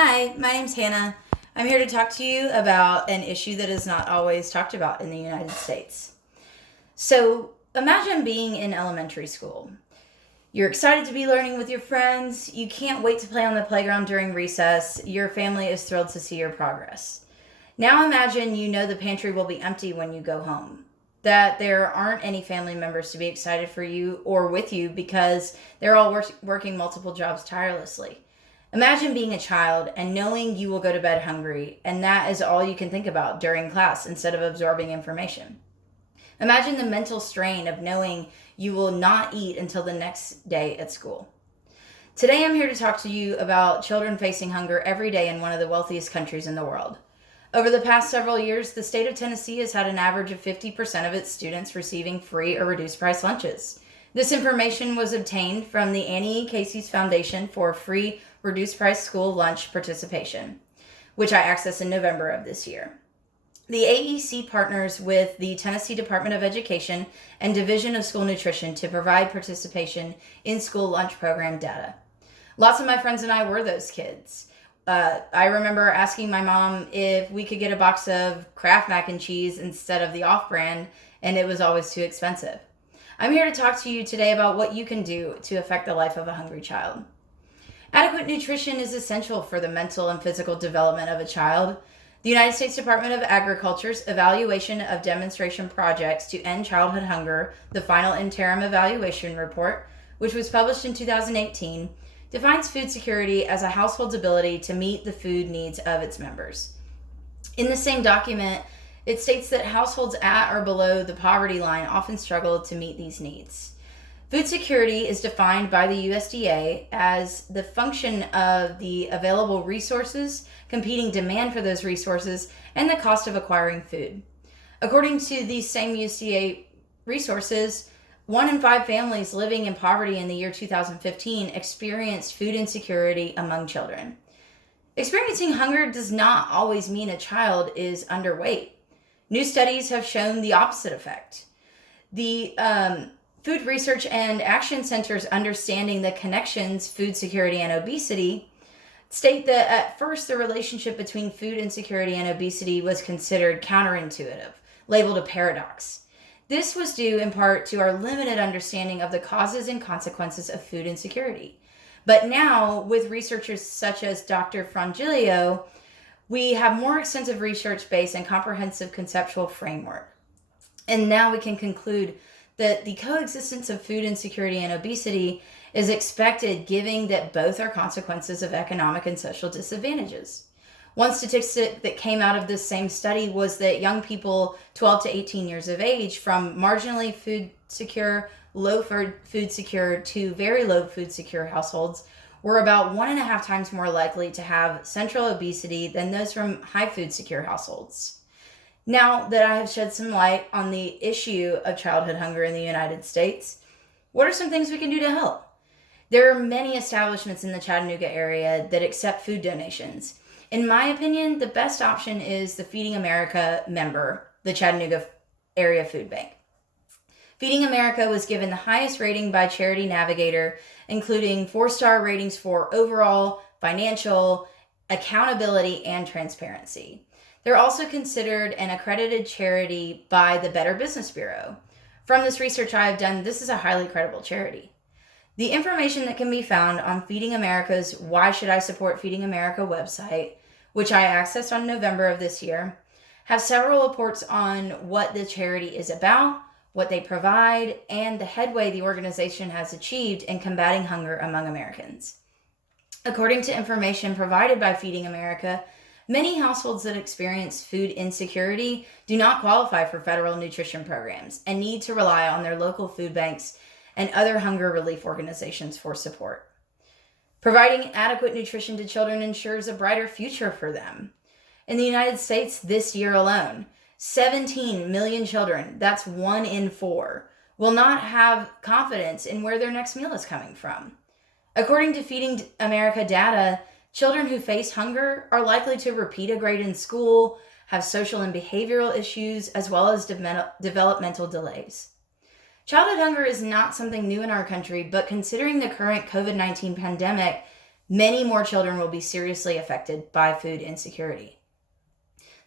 Hi, my name's Hannah. I'm here to talk to you about an issue that is not always talked about in the United States. So, imagine being in elementary school. You're excited to be learning with your friends. You can't wait to play on the playground during recess. Your family is thrilled to see your progress. Now imagine you know the pantry will be empty when you go home. That there aren't any family members to be excited for you or with you because they're all working multiple jobs tirelessly. Imagine being a child and knowing you will go to bed hungry, and that is all you can think about during class instead of absorbing information. Imagine the mental strain of knowing you will not eat until the next day at school. Today, I'm here to talk to you about children facing hunger every day in one of the wealthiest countries in the world. Over the past several years, the state of Tennessee has had an average of 50% of its students receiving free or reduced price lunches. This information was obtained from the Annie E. Casey's Foundation for Free Reduced Price School Lunch Participation, which I accessed in November of this year. The AEC partners with the Tennessee Department of Education and Division of School Nutrition to provide participation in school lunch program data. Lots of my friends and I were those kids. I remember asking my mom if we could get a box of Kraft mac and cheese instead of the off-brand, and it was always too expensive. I'm here to talk to you today about what you can do to affect the life of a hungry child. Adequate nutrition is essential for the mental and physical development of a child. The United States Department of Agriculture's evaluation of demonstration projects to end childhood hunger, the final interim evaluation report, which was published in 2018, defines food security as a household's ability to meet the food needs of its members. In the same document, it states that households at or below the poverty line often struggle to meet these needs. Food security is defined by the USDA as the function of the available resources, competing demand for those resources, and the cost of acquiring food. According to these same USDA resources, 1 in 5 families living in poverty in the year 2015 experienced food insecurity among children. Experiencing hunger does not always mean a child is underweight. New studies have shown the opposite effect. The Food Research and Action Center's Understanding the Connections, Food Security and Obesity state that at first the relationship between food insecurity and obesity was considered counterintuitive, labeled a paradox. This was due in part to our limited understanding of the causes and consequences of food insecurity. But now, with researchers such as Dr. Frangilio, we have more extensive research base and comprehensive conceptual framework. And now we can conclude that the coexistence of food insecurity and obesity is expected, given that both are consequences of economic and social disadvantages. One statistic that came out of this same study was that young people 12 to 18 years of age from marginally food secure, low food secure to very low food secure households were about 1.5 times more likely to have central obesity than those from high food secure households. Now that I have shed some light on the issue of childhood hunger in the United States, what are some things we can do to help? There are many establishments in the Chattanooga area that accept food donations. In my opinion, the best option is the Feeding America member, the Chattanooga Area Food Bank. Feeding America was given the highest rating by Charity Navigator, including 4-star ratings for overall, financial, accountability, and transparency. They're also considered an accredited charity by the Better Business Bureau. From this research I have done, this is a highly credible charity. The information that can be found on Feeding America's Why Should I Support Feeding America website, which I accessed on November of this year, have several reports on what the charity is about, what they provide, and the headway the organization has achieved in combating hunger among Americans. According to information provided by Feeding America, many households that experience food insecurity do not qualify for federal nutrition programs and need to rely on their local food banks and other hunger relief organizations for support. Providing adequate nutrition to children ensures a brighter future for them. In the United States this year alone, 17 million children, that's 1 in 4, will not have confidence in where their next meal is coming from. According to Feeding America data, children who face hunger are likely to repeat a grade in school, have social and behavioral issues, as well as developmental delays. Childhood hunger is not something new in our country, but considering the current COVID-19 pandemic, Many more children will be seriously affected by food insecurity.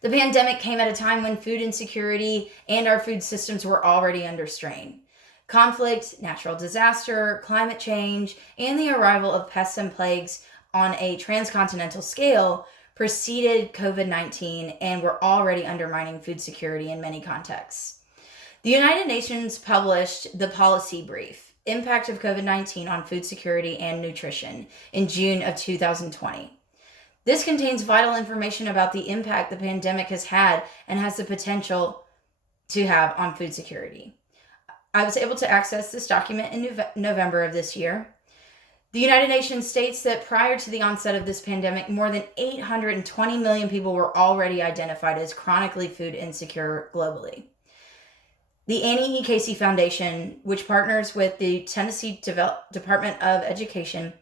The pandemic came at a time when food insecurity and our food systems were already under strain. Conflict, natural disaster, climate change, and the arrival of pests and plagues on a transcontinental scale preceded COVID-19 and were already undermining food security in many contexts. The United Nations published the policy brief, Impact of COVID-19 on Food Security and Nutrition, in June of 2020. This contains vital information about the impact the pandemic has had and has the potential to have on food security. I was able to access this document in November of this year. The United Nations states that prior to the onset of this pandemic, more than 820 million people were already identified as chronically food insecure globally. The Annie E. Casey Foundation, which partners with the Tennessee Department of Education,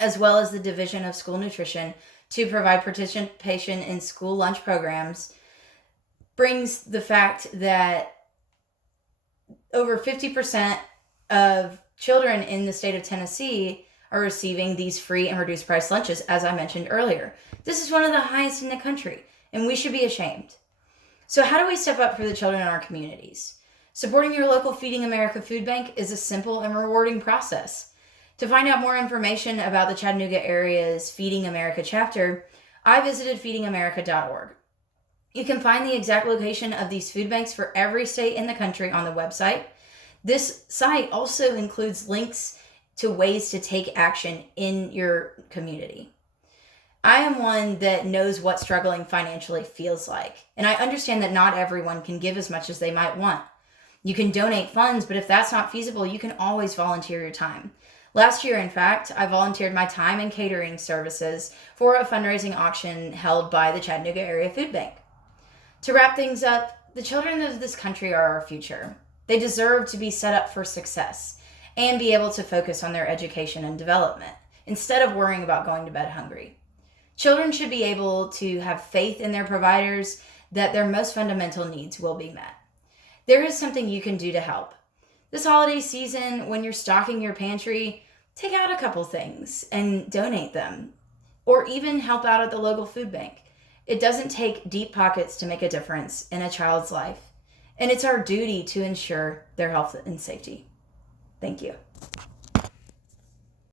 as well as the Division of School Nutrition, to provide participation in school lunch programs, brings the fact that over 50% of children in the state of Tennessee are receiving these free and reduced price lunches, as I mentioned earlier. This is one of the highest in the country, and we should be ashamed. So how do we step up for the children in our communities? Supporting your local Feeding America food bank is a simple and rewarding process. To find out more information about the Chattanooga area's Feeding America chapter, I visited feedingamerica.org. You can find the exact location of these food banks for every state in the country on the website. This site also includes links to ways to take action in your community. I am one that knows what struggling financially feels like, and I understand that not everyone can give as much as they might want. You can donate funds, but if that's not feasible, you can always volunteer your time. Last year, in fact, I volunteered my time and catering services for a fundraising auction held by the Chattanooga Area Food Bank. To wrap things up, the children of this country are our future. They deserve to be set up for success and be able to focus on their education and development instead of worrying about going to bed hungry. Children should be able to have faith in their providers that their most fundamental needs will be met. There is something you can do to help. This holiday season, when you're stocking your pantry, take out a couple things and donate them, or even help out at the local food bank. It doesn't take deep pockets to make a difference in a child's life, and it's our duty to ensure their health and safety. Thank you.